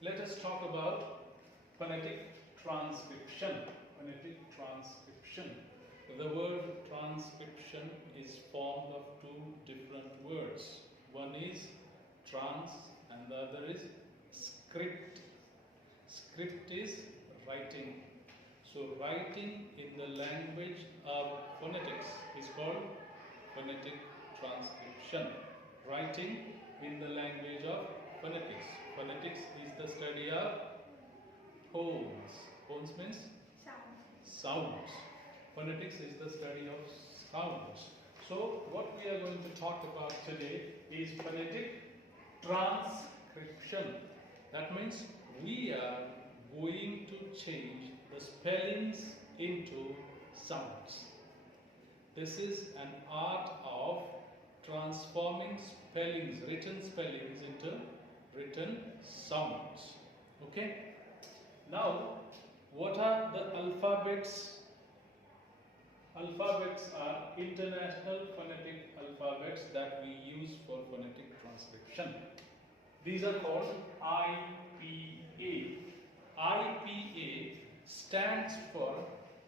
let us talk about phonetic transcription. Phonetic transcription. The word transcription is formed of two different words. One is trans and the other is script. Script is writing. So writing in the language of phonetics is called phonetic transcription. Writing in the language of phonetics. Phonetics is the study of tones. Tones means sounds. Phonetics is the study of sounds. So what we are going to talk about today is phonetic transcription. That means we are going to change the spellings into sounds. This is an art of transforming spellings, written spellings into written sounds. Okay? Now, what are the alphabets? Alphabets are international phonetic alphabets that we use for phonetic transcription. These are called IPA. IPA stands for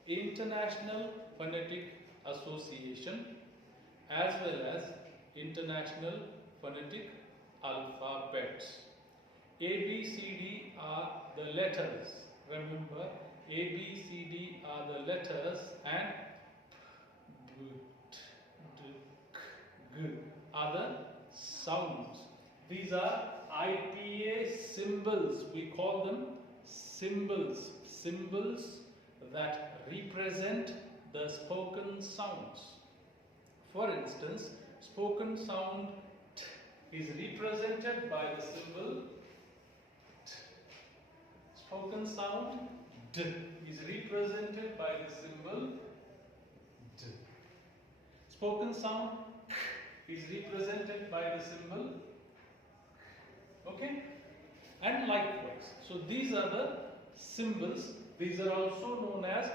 International Phonetic Association as well as International Phonetic Alphabets. A, B, C, D are the letters. Remember, A, B, C, D are the letters and P, T, D, K, G are the sounds. These are IPA symbols. We call them symbols. Symbols that represent the spoken sounds. For instance, spoken sound T is represented by the symbol T. Spoken sound D is represented by the symbol D. Spoken sound K is represented by the symbol K. Okay? And likewise. So these are the symbols. These are also known as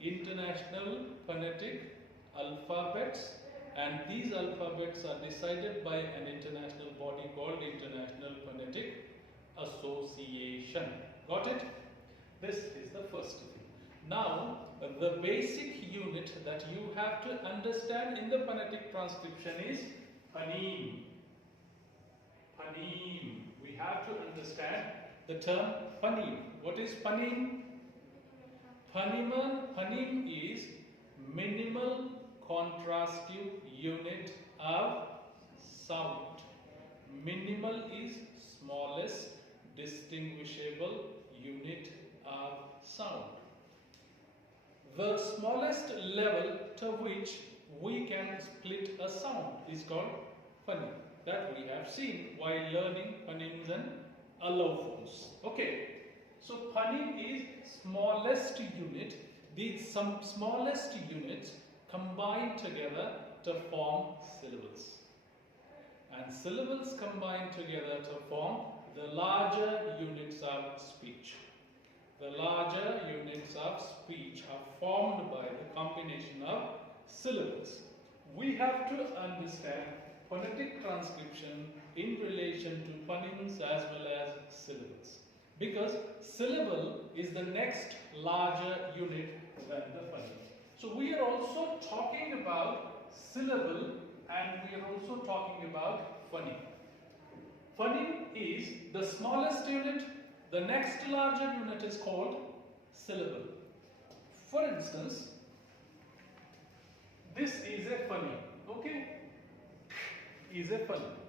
International Phonetic Alphabets, and these alphabets are decided by an international body called International Phonetic Association. Got it? This is the first thing. Now, the basic unit that you have to understand in the phonetic transcription is phoneme. Phoneme. We have to understand the term phoneme. What is phoneme? Phoneme is minimal contrastive unit of sound. Minimal is smallest distinguishable unit of sound. The smallest level to which we can split a sound is called phoneme. That we have seen while learning phonemes and allophones. Okay. So phoneme is smallest unit. These some smallest units combine together to form syllables. And syllables combine together to form the larger units of speech. The larger units of speech are formed by the combination of syllables. We have to understand phonetic transcription in relation to phonemes as well as syllables. Because syllable is the next larger unit than the phoneme. So we are also talking about syllable and we are also talking about phoneme. Phoneme is the smallest unit. The next larger unit is called syllable. For instance, this is a phoneme. Okay? Is a phoneme.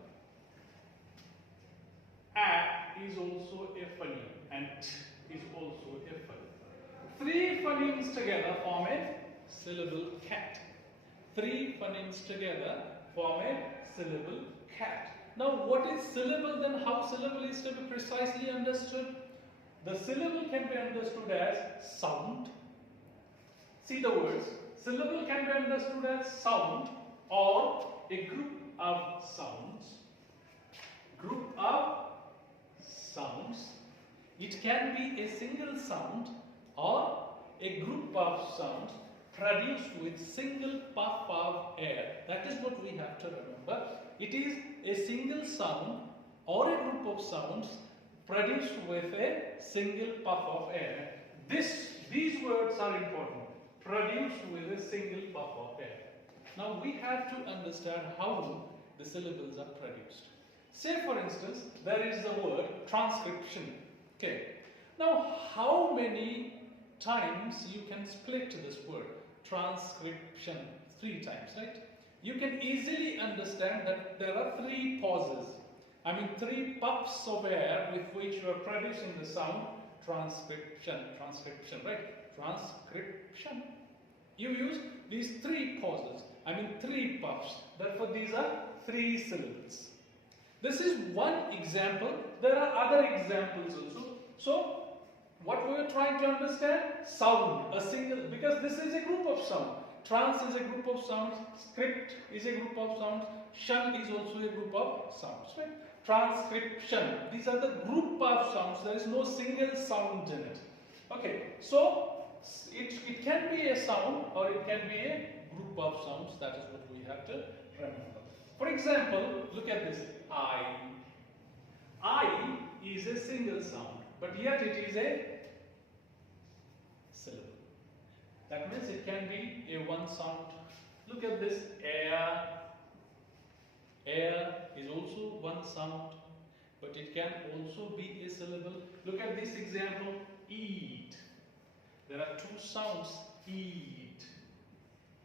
A is also a phoneme and T is also a phoneme. Three phonemes together form a syllable cat. Three phonemes together form a syllable cat. Now what is syllable then? How syllable is to be precisely understood? The syllable can be understood as sound. See the words. Syllable can be understood as sound or a group of sounds. Group of sounds. It can be a single sound or a group of sounds produced with single puff of air. That is what we have to remember. It is a single sound or a group of sounds produced with a single puff of air. These words are important. Produced with a single puff of air. Now we have to understand how the syllables are produced. Say for instance, there is the word transcription. Okay. Now how many times you can split this word? Transcription. 3 times, right? You can easily understand that there are 3 pauses. I mean 3 puffs of air with which you are producing the sound. Transcription, right? Transcription. You use these 3 pauses. I mean 3 puffs. Therefore these are 3 syllables. This is one example. There are other examples also. So what we are trying to understand? Sound, a single, because this is a group of sound. Trans is a group of sounds, script is a group of sounds, shun is also a group of sounds, right? Transcription, these are the group of sounds, there is no single sound in it. Okay, so it can be a sound or it can be a group of sounds, that is what we have to remember. For example, look at this, I. I is a single sound, but yet it is a syllable. That means it can be a one sound. Look at this, air. Air is also one sound, but it can also be a syllable. Look at this example, eat. There are 2 sounds, eat,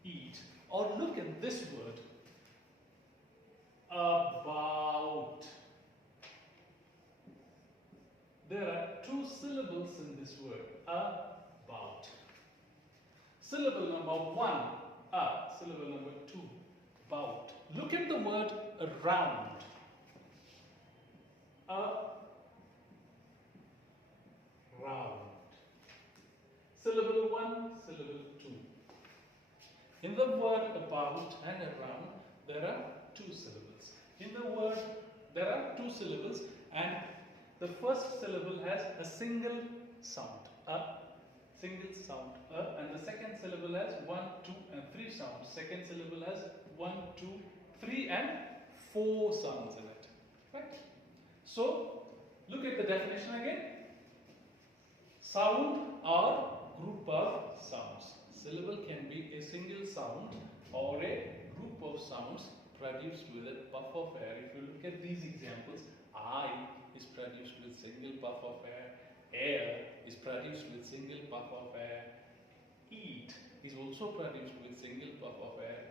eat. Or look at this word, about. There are 2 syllables in this word, about. Syllable number 1, syllable number 2, about. Look at the word around. Round. Syllable 1, syllable 2. In the word about and around, there are 2 syllables. In the word, there are 2 syllables, and the first syllable has a single sound, single sound, and the second syllable has 1, 2, and 3 sounds. Second syllable has 1, 2, 3, and 4 sounds in it. Right? So, look at the definition again. Sound or group of sounds. Syllable can be a single sound or a group of sounds produced with a puff of air. If you look at these examples, I is produced with single puff of air. Air is produced with single puff of air. Eat is also produced with single puff of air.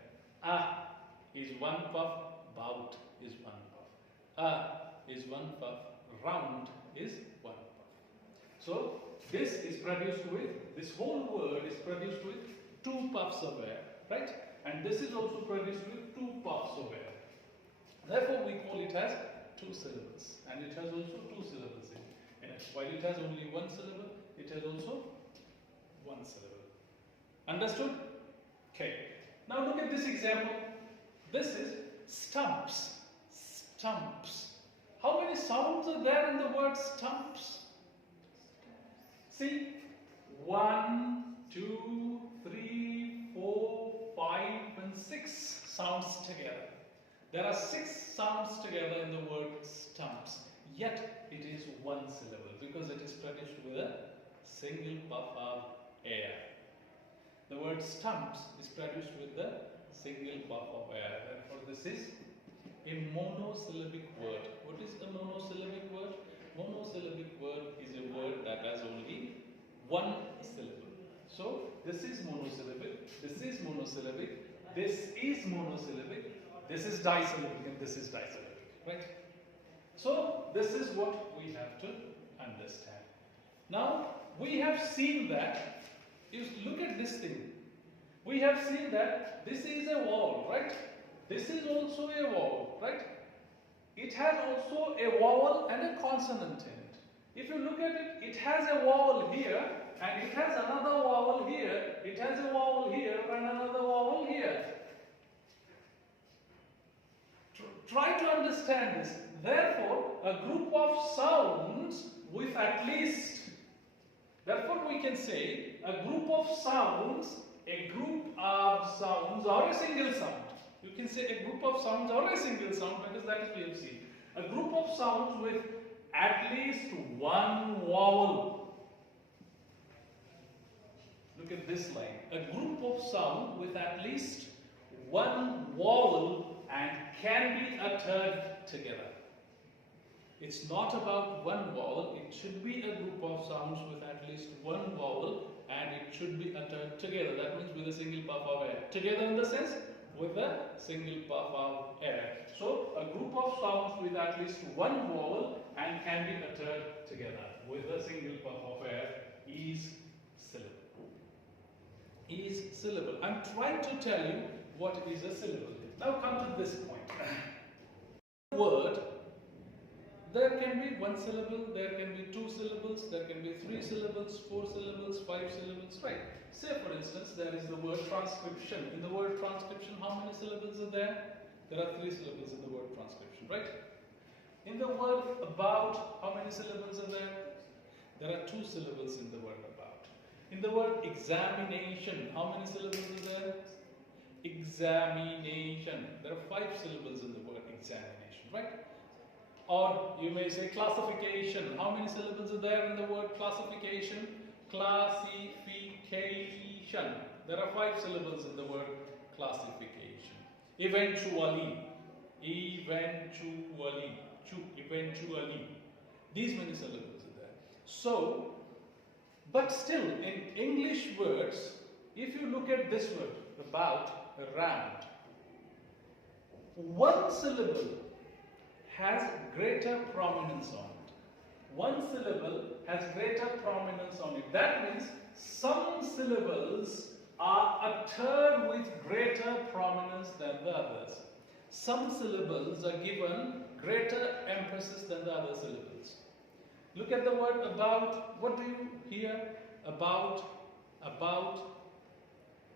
Is 1 puff. Bout is 1 puff. Is 1 puff. Round is 1 puff. So this is produced with, this whole word is produced with 2 puffs of air, right? And this is also produced with 2 puffs of air. Therefore we call it as 2 syllables, and it has also 2 syllables in it. While it has only 1 syllable, it has also 1 syllable. Understood? Okay. Now look at this example. This is stumps. Stumps. How many sounds are there in the word stumps? See, 1, 2, 3, 4, 5, and 6 sounds together. There are 6 sounds together in the word stumps, yet it is 1 syllable because it is produced with a single puff of air. The word stumps is produced with the single puff of air. Therefore, this is a monosyllabic word. What is a monosyllabic word? Monosyllabic word is a word that has only 1 syllable. So, this is monosyllabic, this is monosyllabic, this is monosyllabic, this is disyllabic, and this is disyllabic, right? So, this is what we have to understand. Now, we have seen that, you look at this thing, we have seen that this is a vowel, right? This is also a vowel, right? It has also a vowel and a consonant in it. If you look at it, it has a vowel here, and it has another vowel here, it has a vowel here, and another vowel here. Try to understand this. Therefore, a group of sounds with at least, therefore we can say a group of sounds, or a single sound. You can say a group of sounds or a single sound because that is we have seen. A group of sounds with at least one vowel. Look at this line. A group of sound with at least one vowel and can be uttered together. It's not about one vowel, it should be a group of sounds with at least one vowel and it should be uttered together. That means with a single puff of air. Together in the sense with a single puff of air. So a group of sounds with at least one vowel and can be uttered together with a single puff of air is syllable. Is syllable. I'm trying to tell you what is a syllable. Now come to this point. Word, there can be one syllable, there can be two syllables, there can be three syllables, four syllables, five syllables, right? Say for instance, there is the word transcription. In the word transcription, how many syllables are there? There are three syllables in the word transcription, right? In the word about, how many syllables are there? There are two syllables in the word about. In the word examination, how many syllables are there? Examination. There are five syllables in the word examination, right? Or you may say classification. How many syllables are there in the word classification? Classification. There are five syllables in the word classification. Eventually. Eventually. Eventually. These many syllables are there. So, but still in English words, if you look at this word, about, around, one syllable has greater prominence on it. One syllable has greater prominence on it. That means some syllables are uttered with greater prominence than the others. Some syllables are given greater emphasis than the other syllables. Look at the word about. What do you hear? About, about.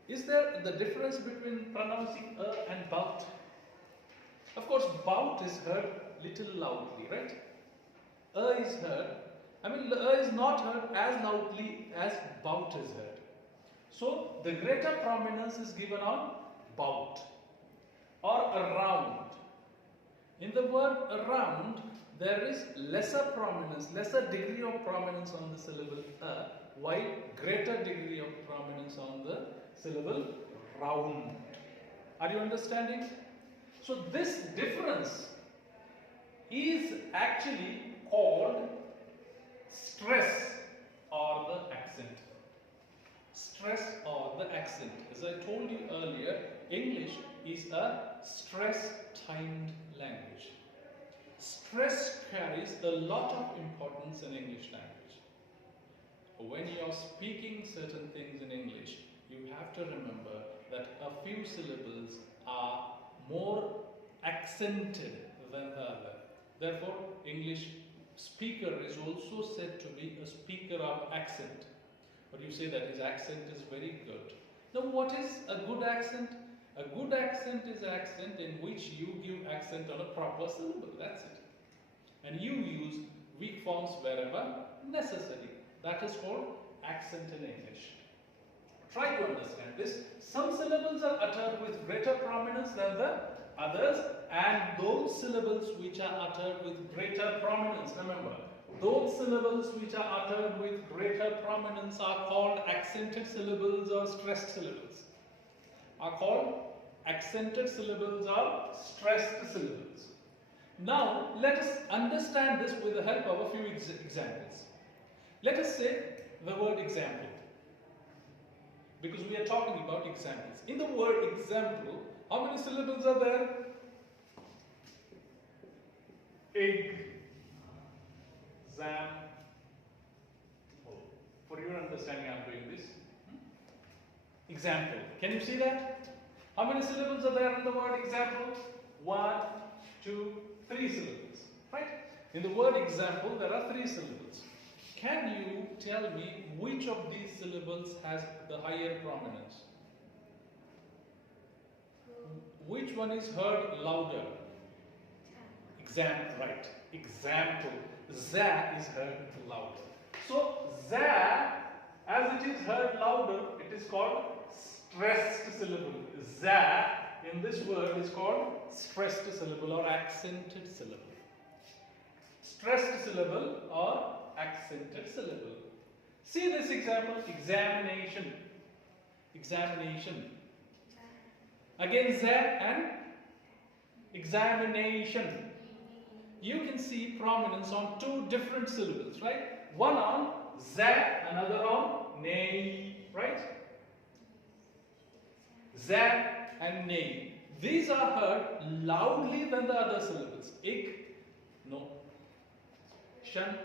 Is there the difference between pronouncing and bout? Of course, bout is heard little loudly, right? Is heard. I mean, is not heard as loudly as bout is heard. So, the greater prominence is given on bout or around. In the word around, there is lesser prominence, lesser degree of prominence on the syllable while greater degree of prominence on the syllable round. Are you understanding? So this difference is actually called stress or the accent. Stress or the accent. As I told you earlier, English is a stress-timed language. Stress carries a lot of importance in English language. When you are speaking certain things in English, you have to remember that a few syllables are more accented than the other. Therefore, English speaker is also said to be a speaker of accent. But you say that his accent is very good. Now, what is a good accent? A good accent is an accent in which you give accent on a proper syllable. That's it. And you use weak forms wherever necessary. That is called accent in English. Try to understand this. Some syllables are uttered with greater prominence than the others, and those syllables which are uttered with greater prominence, remember, those syllables which are uttered with greater prominence are called accented syllables or stressed syllables. Are called accented syllables or stressed syllables. Now, let us understand this with the help of a few examples. Let us say the word example, because we are talking about examples. In the word example, how many syllables are there? Example. For your understanding, I am doing this. Example. Can you see that? How many syllables are there in the word example? 1, 2, 3 syllables. Right? In the word example, there are 3 syllables. Can you tell me which of these syllables has the higher prominence? Which one is heard louder? Example, right. Example. Za is heard louder. So, za, as it is heard louder, it is called stressed syllable. Za in this word is called stressed syllable or accented syllable. stressed syllable or accented syllable. See this example, examination. Examination. Again Z and examination. You can see prominence on two different syllables, right? One on Z, another on nay, right? Z and nay. These are heard loudly than the other syllables. Ik, no. Shan,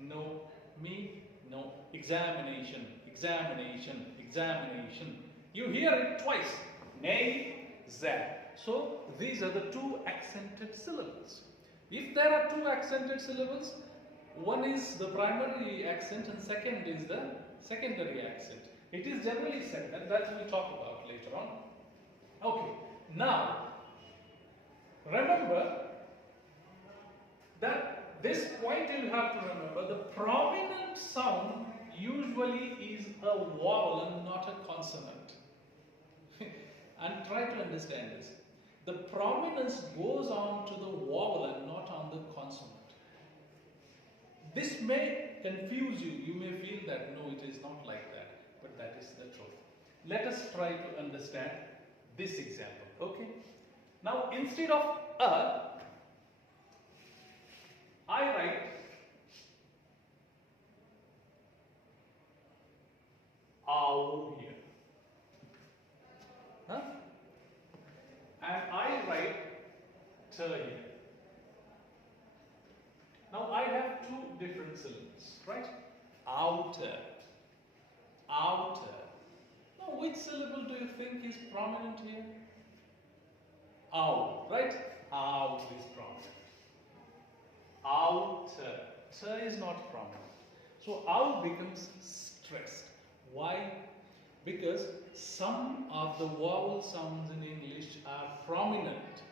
no. Me, no. Examination, examination, examination. You hear it twice. Nay, Z. So these are the two accented syllables. If there are two accented syllables, one is the primary accent and second is the secondary accent. It is generally said, and that we'll talk about later on. Okay, now remember that this point you have to remember, the prominent sound usually is a vowel and not a consonant. And try to understand this. The prominence goes on to the vowel and not on the consonant. This may confuse you. You may feel that no, it is not like that. But that is the truth. Let us try to understand this example. Okay? Now, instead of a, I write ow here. Huh? And I write t here. Now I have two different syllables, right? Outer. Outer. Now which syllable do you think is prominent here? Ow, right? Ow is prominent. Outer. T is not prominent. So ow becomes stressed. Why? Because some of the vowel sounds in English are prominent.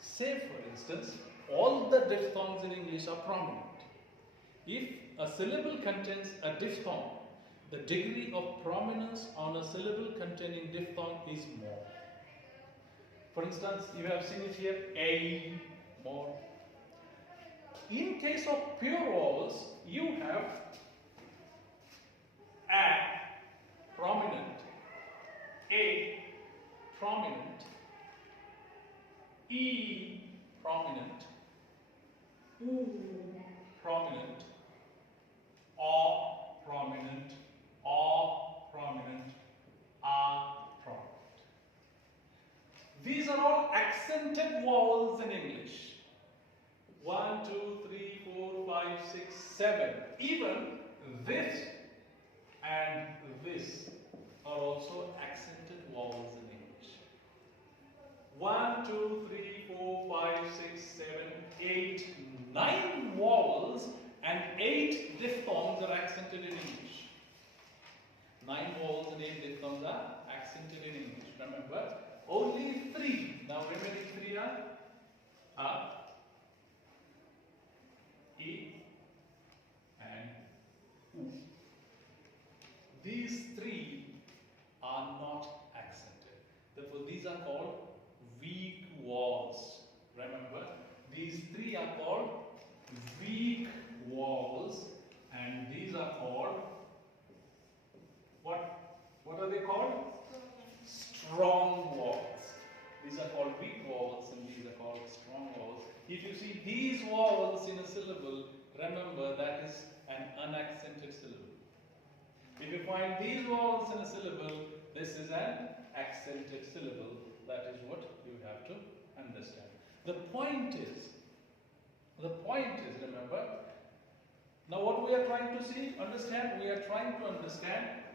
Say for instance, all the diphthongs in English are prominent. If a syllable contains a diphthong, the degree of prominence on a syllable containing diphthong is more. For instance, you have seen it here, a, more. In case of pure vowels, you have a, prominent, a, prominent, e, prominent, u, prominent, a, prominent, prominent, prominent. These are all accented vowels in English. 1, 2, 3, 4, 5, 6, 7. Even this and this are also accented vowels in English. 1, 2, 3, 4, 5, 6, 7, 8, 9 vowels and 8 diphthongs are accented in English. 9 vowels and 8 diphthongs are accented in English. Remember, only 3. Now remaining 3 are a, e and u. These 3 are not accented. Therefore, these are called weak vowels. Remember, these 3 are called weak vowels, and these are called what? What are they called? Strong vowels. These are called weak vowels, and these are called strong vowels. If you see these vowels in a syllable, remember that is an unaccented syllable. If you find these vowels in a syllable, this is an accented syllable. That is what you have to understand. The point is, remember, now what we are trying to see, understand, we are trying to understand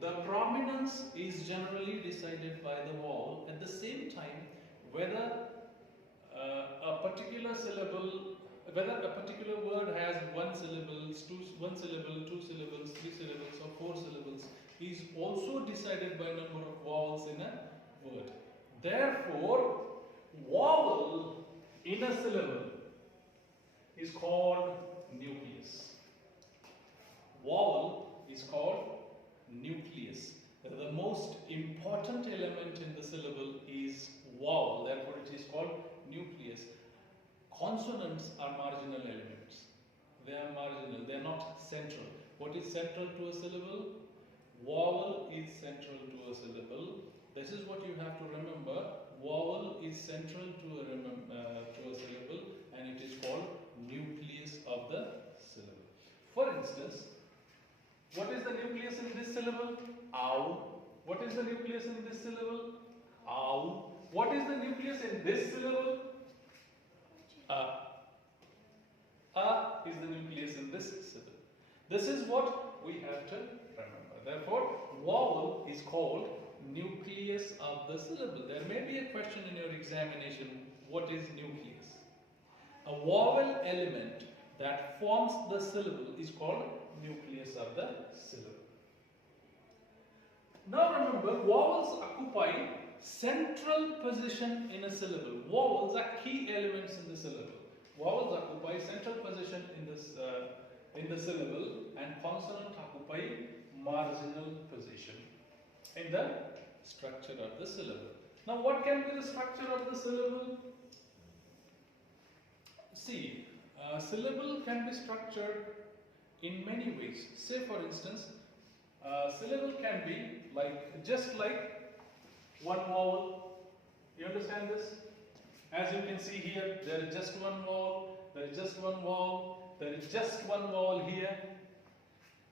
the prominence is generally decided by the vowel. At the same time, whether a particular syllable, whether a particular word has one syllable, two syllables, 3 syllables or 4 syllables is also decided by number of vowels in a word. Therefore, vowel in a syllable is called nucleus. Vowel is called nucleus. The most important element in the syllable is vowel. Therefore, it is called nucleus. consonants are marginal elements. They are marginal, they are not central. What is central to a syllable? Vowel is central to a syllable. This is what you have to remember. Vowel is central to a syllable, and it is called nucleus of the syllable. For instance, what is the nucleus in this syllable? Ow. What is the nucleus in this syllable? Ow. What is the nucleus in this syllable? Is the nucleus in this syllable. This is what we have to remember. Therefore, vowel is called nucleus of the syllable. There may be a question in your examination, what is nucleus? A vowel element that forms the syllable is called nucleus of the syllable. Now remember, vowels occupy central position in a syllable. Vowels are key elements in the syllable. Vowels occupy central position in the syllable, and consonants occupy marginal position in the structure of the syllable. Now, what can be the structure of the syllable? See, a syllable can be structured in many ways. Say, for instance, a syllable can be just like one vowel. You understand this? As you can see here, there is just one vowel, there is just one vowel, there is just one vowel here.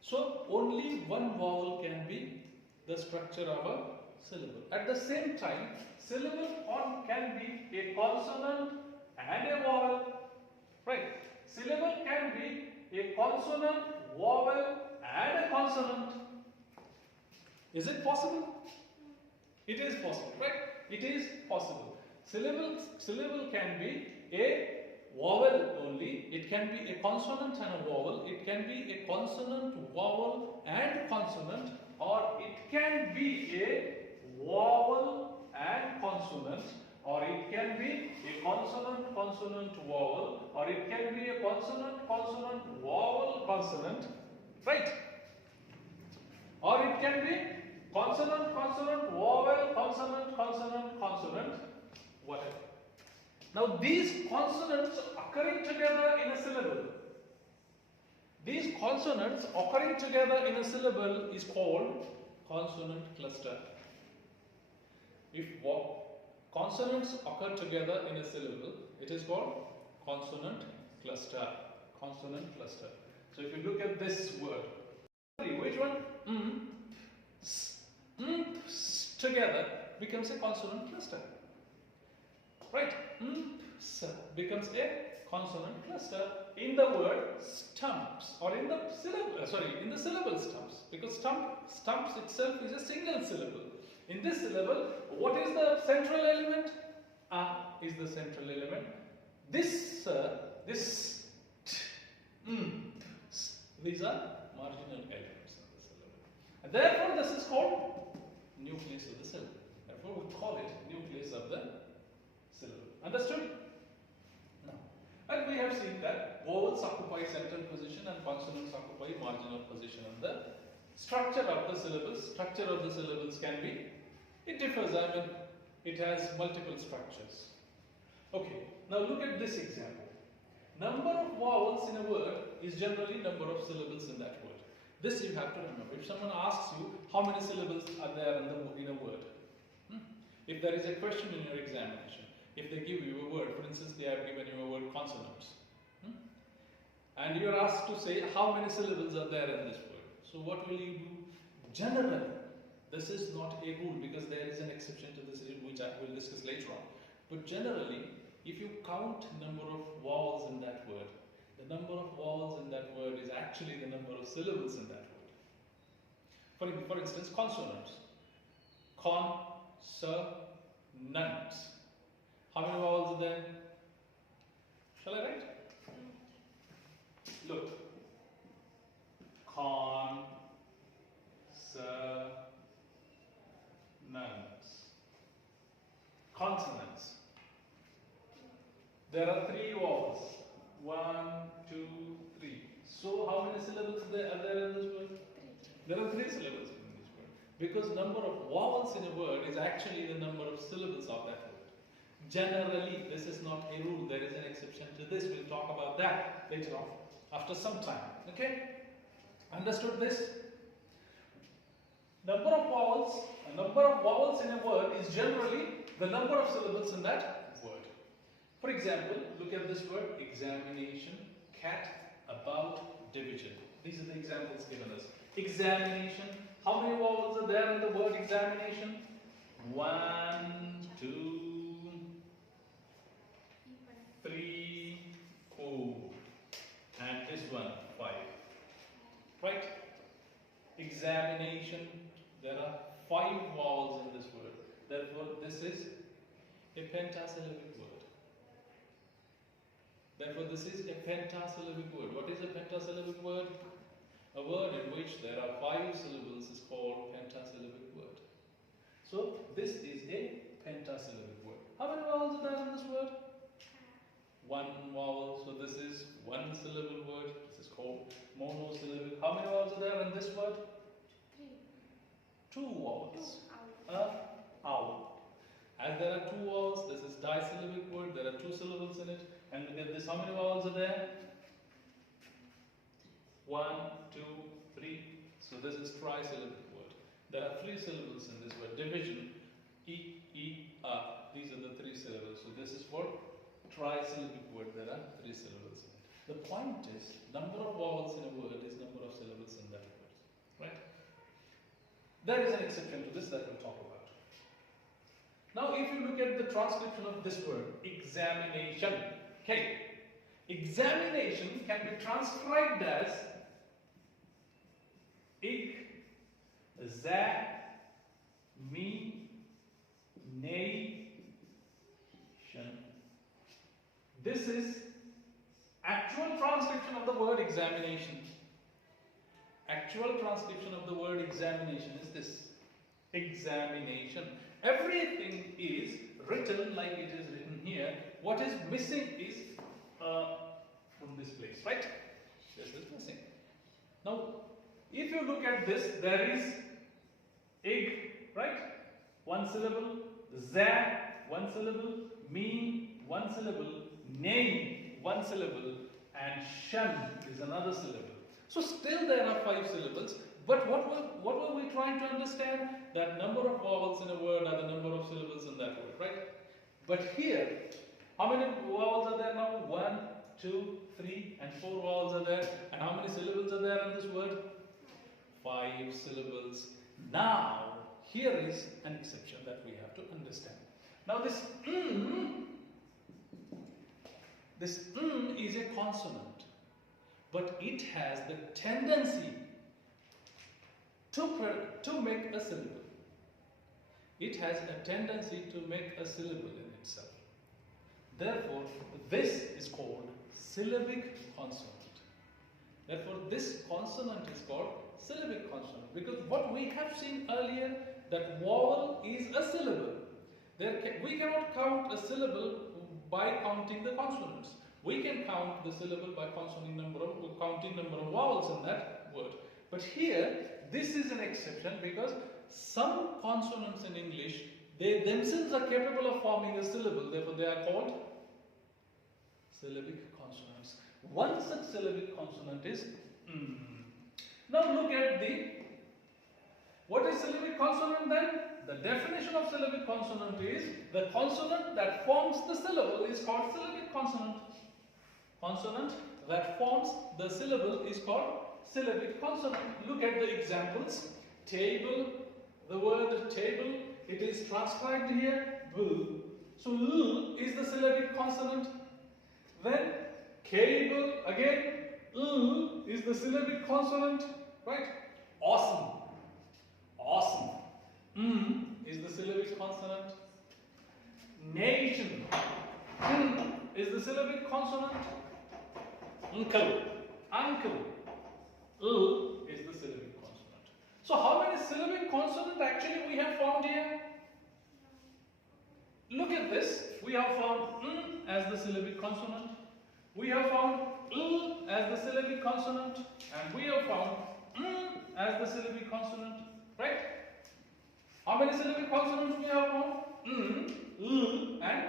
So, only one vowel can be the structure of a syllable. At the same time, syllable can be a consonant and a vowel. Right? Syllable can be a consonant, vowel and a consonant. Is it possible? It is possible, right? It is possible. Syllable can be a vowel only. It can be a consonant and a vowel. It can be a consonant, vowel and consonant, or it can be a vowel and consonant, or it can be a consonant, consonant, vowel, or it can be a consonant, consonant, vowel, consonant, right? Or it can be consonant, consonant, vowel, consonant, consonant, consonant, whatever. Now these consonants occurring together in a syllable, these consonants occurring together in a syllable is called consonant cluster. If consonants occur together in a syllable, it is called consonant cluster. Consonant cluster. So if you look at this word, which one? Together becomes a consonant cluster. Right? Becomes a consonant cluster in the word stumps, or in the syllable stumps, because stumps itself is a single syllable. In this syllable, what is the central element? Is the central element. These are marginal elements in the syllable. And therefore, this is called nucleus of the syllable. Therefore, we call it nucleus of the syllable. Understood? Now, and we have seen that vowels occupy central position and consonants occupy marginal position in the structure of the syllables. Structure of the syllables can be, it differs, it has multiple structures. Okay, now look at this example. Number of vowels in a word is generally number of syllables in that word. This you have to remember. If someone asks you how many syllables are there in a word, if there is a question in your examination, if they give you a word, for instance, they have given you a word consonants, and you are asked to say how many syllables are there in this word. So what will you do? Generally, this is not a rule because there is an exception to this rule which I will discuss later on. But generally, if you count number of vowels in that word, the number of vowels in that word is actually the number of syllables in that word. For instance, consonants. Consonants. How many vowels are there? Shall I write? Look. Consonants. Consonants. There are 3 vowels. 1, 2, 3. So how many syllables are there in this word? There are 3 syllables in this word. Because number of vowels in a word is actually the number of syllables of that word. Generally, this is not a rule. There is an exception to this. We'll talk about that later on, after some time. Okay? Understood this? Number of vowels in a word is generally the number of syllables in that word. For example, look at this word: examination, cat, about, division. These are the examples given us. Examination. How many vowels are there in the word examination? 1, 2, 3, 4, and this one 5. Right? Examination. There are 5 vowels in this word. Therefore, this is a pentasyllabic word. Therefore, this is a pentasyllabic word. What is a pentasyllabic word? A word in which there are 5 syllables is called pentasyllabic word. So, this is a pentasyllabic word. How many vowels are there in this word? 1 vowel. So, this is 1 syllable word. This is called monosyllabic. How many vowels are there in this word? 2 vowels. Owl. As there are 2 vowels, this is disyllabic word. There are 2 syllables in it. And look at this. How many vowels are there? 1, 2, 3. So this is trisyllabic word. There are 3 syllables in this word. Division. E, these are the 3 syllables. So this is for trisyllabic word. There are 3 syllables in it. The point is, number of vowels in a word is number of syllables in that word. Right? There is an exception to this that we'll talk about. Now, if you look at the transcription of this word, examination. Okay. Examination can be transcribed as examination. This is actual transcription of the word examination. Actual transcription of the word examination is this. Examination. Everything is written like it is written here. What is missing is from this place, right? This is missing. Now, if you look at this, there is egg, right? 1 syllable. Za, 1 syllable. Me, 1 syllable. Name, 1 syllable. And shun is another syllable. So still there are 5 syllables. But what were we trying to understand? That number of vowels in a word are the number of syllables in that word, right? But here, how many vowels are there now? 1, 2, 3, and 4 vowels are there. And how many syllables are there in this word? 5 syllables. Now, here is an exception that we have to understand. Now this is a consonant, but it has the tendency to make a syllable. It has a tendency to make a syllable in itself. Therefore, this is called syllabic consonant. Therefore, this consonant is called syllabic consonant, because what we have seen earlier, that vowel is a syllable. We cannot count a syllable by counting the consonants. We can count the syllable by counting number of vowels in that word. But here, this is an exception, because some consonants in English, they themselves are capable of forming a syllable. Therefore, they are called syllabic consonants. One such syllabic consonant is Now look at what is syllabic consonant then? The definition of syllabic consonant is the consonant that forms the syllable is called syllabic consonant. Consonant that forms the syllable is called syllabic consonant. Look at the examples. Table, the word table, it is transcribed here, l. So l is the syllabic consonant. Then cable, again, l is the syllabic consonant, right? Awesome. Awesome. Is the syllabic consonant. Nation. Is the syllabic consonant. Uncle. Uncle. Is the syllabic consonant. So how many syllabic consonants actually we have found here? Look at this. We have found as the syllabic consonant. We have found as the syllabic consonant. And we have found as the syllabic consonant. Right? How many syllabic consonants we have found? And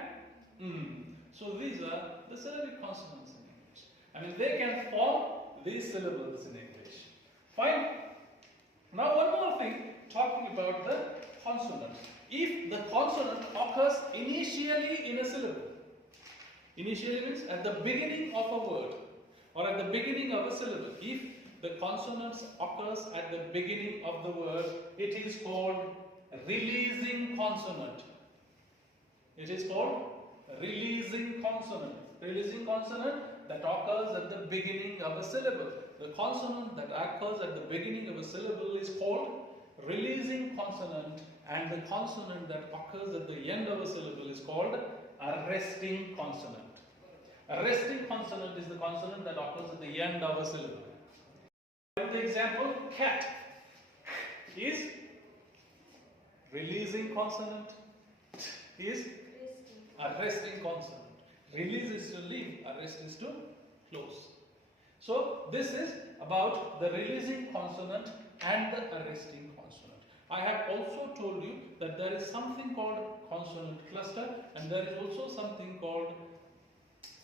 So these are the syllabic consonants in English. I mean, they can form these syllables in English. Fine. Now one more thing, talking about the consonant. If the consonant occurs initially in a syllable, initially means at the beginning of a word or at the beginning of a syllable. If the consonant occurs at the beginning of the word, it is called releasing consonant. It is called releasing consonant. Releasing consonant that occurs at the beginning of a syllable. The consonant that occurs at the beginning of a syllable is called releasing consonant, and the consonant that occurs at the end of a syllable is called arresting consonant. Arresting consonant is the consonant that occurs at the end of a syllable. For the example, cat is releasing consonant, is arresting consonant. Release is to leave, arrest is to close. So this is about the releasing consonant and the arresting consonant. I have also told you that there is something called consonant cluster, and there is also something called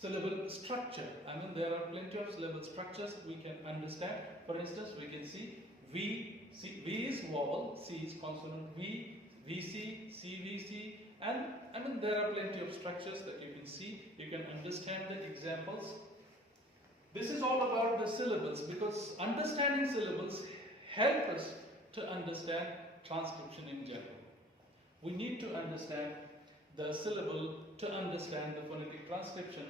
syllable structure. I mean, there are plenty of syllable structures we can understand. For instance, we can see V is vowel, C is consonant V, VC, CVC, and I mean there are plenty of structures that you can see. You can understand the examples. This is all about the syllables, because understanding syllables help us to understand transcription in general. We need to understand the syllable to understand the phonetic transcription,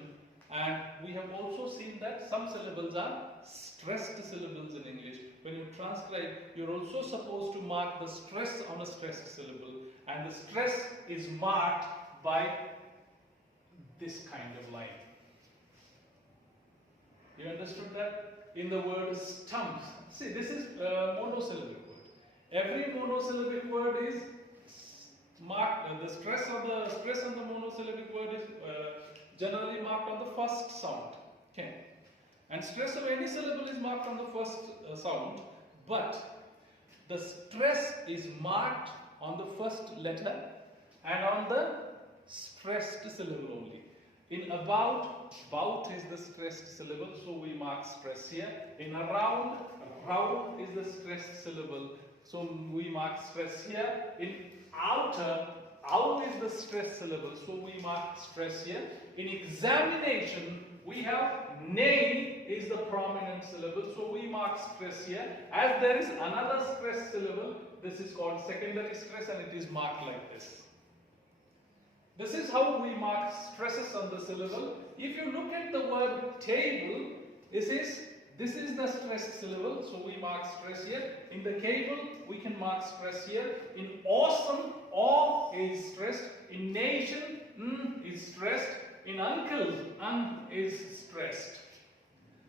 and we have also seen that some syllables are stressed syllables in English. When you transcribe, you're also supposed to mark the stress on a stressed syllable, and the stress is marked by this kind of line. You understood that? In the word stumps. See, this is a monosyllabic word. Every monosyllabic word is marked, the stress on the monosyllabic word is generally marked on the first sound. Okay. And stress of any syllable is marked on the first sound, but the stress is marked on the first letter and on the stressed syllable only. In about is the stressed syllable, so we mark stress here. In around is the stressed syllable, so we mark stress here. In out is the stressed syllable, so we mark stress here. In examination, we have name is the prominent syllable, so we mark stress here. As there is another stressed syllable, this is called secondary stress, and it is marked like this. This is how we mark stresses on the syllable. If you look at the word table, this is the stressed syllable, so we mark stress here. In the cable, we can mark stress here. In awesome, aw is stressed. In nation, is stressed. In uncle, is stressed.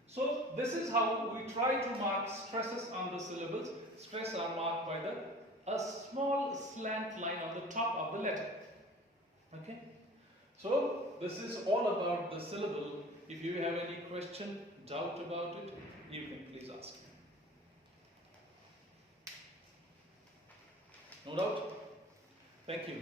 So this is how we try to mark stresses on the syllables. Stress are marked by a small slant line on the top of the letter. Okay, so this is all about the syllable. If you have any question, doubt about it, you can please ask. No doubt? Thank you.